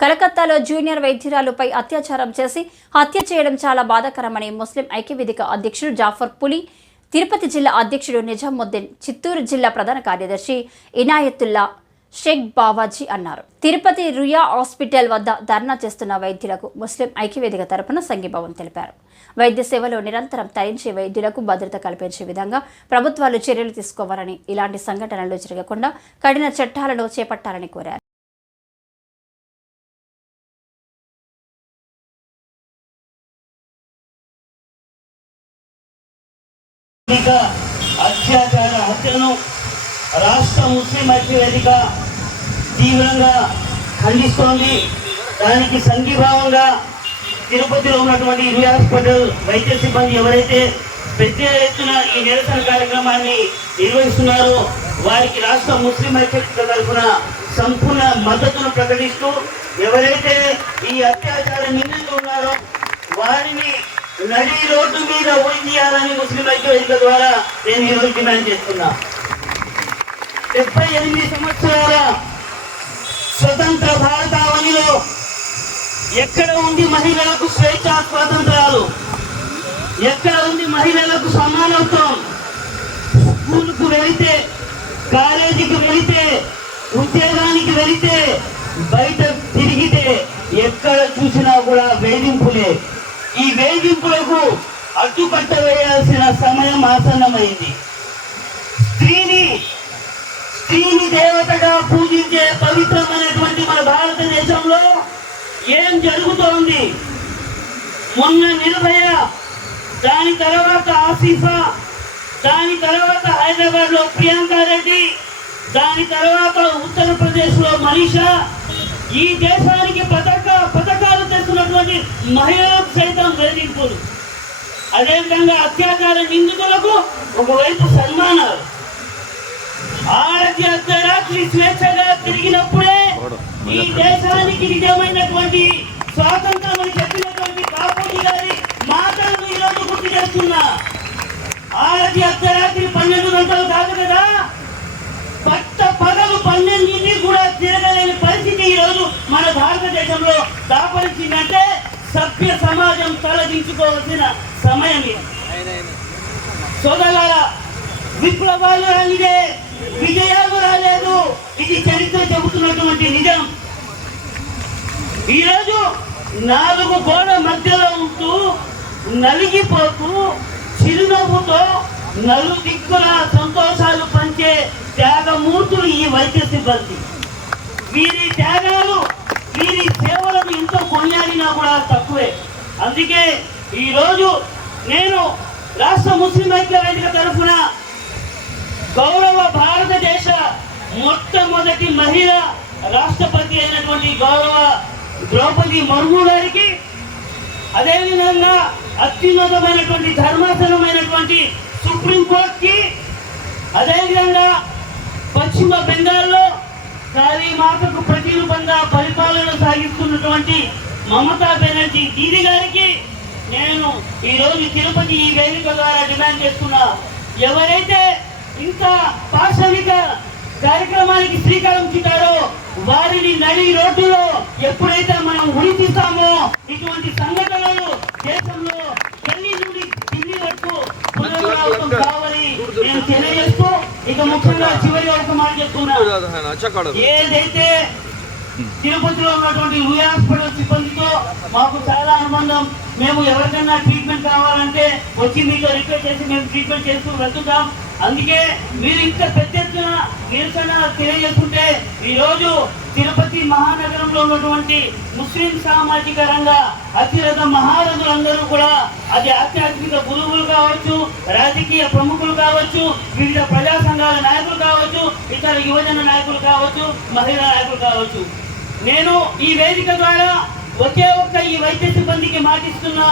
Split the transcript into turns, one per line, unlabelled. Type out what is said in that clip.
కలకత్తాలో జూనియర్ వైద్యురాలుపై అత్యాచారం చేసి హత్య చేయడం చాలా బాధాకరమని ముస్లిం ఐక్యవేదిక అధ్యక్షుడు జాఫర్ పులి తిరుపతి జిల్లా అధ్యక్షుడు నిజాముద్దీన్ చిత్తూరు జిల్లా ప్రధాన కార్యదర్శి ఇనాయతుల్లా షేక్ బావాజీ అన్నారు. తిరుపతి రుయా హాస్పిటల్ వద్ద ధర్నా చేస్తున్న వైద్యులకు ముస్లిం ఐక్యవేదిక తరపున సంఘీభావం తెలిపారు. వైద్య సేవలో నిరంతరం తరించే వైద్యులకు భద్రత కల్పించే విధంగా ప్రభుత్వాలు చర్యలు తీసుకోవాలని ఇలాంటి సంఘటనలు జరగకుండా కఠిన చట్టాలను చేపట్టాలని కోరారు.
అత్యాచార హత్యను రాష్ట్ర ముస్లిం ఐక్య వేదిక తీవ్రంగా ఖండిస్తోంది. దానికి సంఘీభావంగా తిరుపతిలో ఉన్నటువంటి ఇరవై హాస్పిటల్ వైద్య సిబ్బంది ఎవరైతే పెద్ద ఎత్తున ఈ నిరసన కార్యక్రమాన్ని నిర్వహిస్తున్నారో వారికి రాష్ట్ర ముస్లిం ఐక్యత తరఫున సంపూర్ణ మద్దతును ప్రకటిస్తూ ఎవరైతే ఈ అత్యాచార నిందితులు ఉన్నారో వారిని నడి రోడ్డు మీద ఊరించాలని ముస్లిం ఐక్యవేదిక ద్వారా నేను ఈరోజు డిమాండ్ చేస్తున్నా. డెబ్బై ఎనిమిది సంవత్సరాల స్వతంత్ర భారతావనిలో ఎక్కడ ఉంది మహిళలకు స్వేచ్ఛ స్వాతంత్రాలు? ఎక్కడ ఉంది మహిళలకు సమానత్వం? స్కూల్కు వెళితే కాలేజీకి వెళితే ఉద్యోగ వెళితే బయట తిరిగితే ఎక్కడ చూసినా కూడా వేధింపులే ఈ వేధింపులకు అడ్డుకట్ట వేయాల్సిన సమయం ఆసన్నమైంది. స్త్రీని స్త్రీని దేవతగా పూజించే పవిత్రమైనటువంటి మన భారతదేశంలో ఏం జరుగుతోంది? మొన్న నిర్భయ దాని తర్వాత ఆసిఫా దాని తర్వాత హైదరాబాద్లో ప్రియాంక రెడ్డి దాని తర్వాత ఉత్తరప్రదేశ్లో మనీషా ఈ దేశానికి పథకం తెస్తున్నటువంటి మహిళలకు సైతం వేధింపులు అదేవిధంగా అత్యాచార నిందితులకు ఒకవైపు సన్మానాలు. ఆడకి అర్ధరాత్రి స్వేచ్ఛగా తిరిగినప్పుడే ఈ దేశానికి నిజమైనటువంటి స్వాతంత్రం అని చెప్పినటువంటి కాపూడి గారి మాటలను ఈరోజు గుర్తు చేస్తున్నా. ఆడకి అర్ధరాత్రి పన్నెండు గంటలు కాదు కదా? పట్ట పగలు పన్నెండింటిని కూడా తిరగలేని పరిస్థితి ఈరోజు మన భారతదేశంలో దాపరిచిందంటే సభ్య సమాజం తొలగించుకోవాల్సిన సమయం ఇది. విప్లవాలు రానిదే విజయాలు రాలేదు. ఇది చరిత్ర చెబుతున్నటువంటి నిజం. ఈరోజు నాలుగు గోడ మధ్యలో ఉంటూ నలిగిపోతూ చిరునవ్వుతో నలు దిక్కుల సంతోషాలు పంచే త్యాగమూర్తులు ఈ వైద్య సిబ్బంది. వీరి త్యాగాలు వీరి కూడా తక్కువే. అందుకే ఈరోజు నేను రాష్ట్ర ముస్లిం ఐక్య వేదిక తరఫున గౌరవ భారతదేశ మొట్టమొదటి మహిళ రాష్ట్రపతి అయినటువంటి గౌరవ ద్రౌపది ముర్ము గారికి అదేవిధంగా అత్యున్నతమైనటువంటి ధర్మాసనమైనటువంటి సుప్రీంకోర్టుకి అదేవిధంగా పశ్చిమ బెంగాల్లో కాళీ మాతకు ప్రతిరూపంగా పరిపాలన సాగిస్తున్నటువంటి మమతా బెనర్జీ దీది గారికి నేను ఈరోజు తిరుపతి ఈ వేదిక ద్వారా డిమాండ్ చేస్తున్నా. ఎవరైతే ఇంత పాశవిక కార్యక్రమానికి శ్రీకారం చుట్టారో వారిని నడి రోడ్డులో ఎప్పుడైతే మనం ఉరి ఇటువంటి సంఘటనలు దేశంలో ఢిల్లీ నుండి ఢిల్లీ వరకు పునరావృతం కావాలి నేను తెలియజేస్తూ ఇక ముఖ్యంగా చివరి ఒక మాట చెప్తున్నా. ఏదైతే తిరుపతిలో ఉన్నటువంటి రూయ్ హాస్పిటల్ సిబ్బందితో మాకు చాలా అనుబంధం. మేము ఎవరికైనా ట్రీట్మెంట్ కావాలంటే వచ్చి మీతో రిక్వెస్ట్ చేసి మేము ట్రీట్మెంట్ చేస్తూ వెళ్తుంటాం. అందుకే మీరు ఇంత పెద్ద ఎత్తున నిరసన తెలియజేస్తుంటే ఈరోజు తిరుపతి మహానగరంలో ఉన్నటువంటి ముస్లిం సామాజిక రంగ అతిరథ మహారథులందరూ కూడా అది ఆధ్యాత్మిక గురువులు కావచ్చు రాజకీయ ప్రముఖులు కావచ్చు వివిధ ప్రజా సంఘాల నాయకులు కావచ్చు ఇతర యువజన నాయకులు కావచ్చు మహిళా నాయకులు కావచ్చు. నేను ఈ వేదిక ద్వారా ఒకే ఒక్క ఈ వైద్య సిబ్బందికి మాటిస్తున్నా.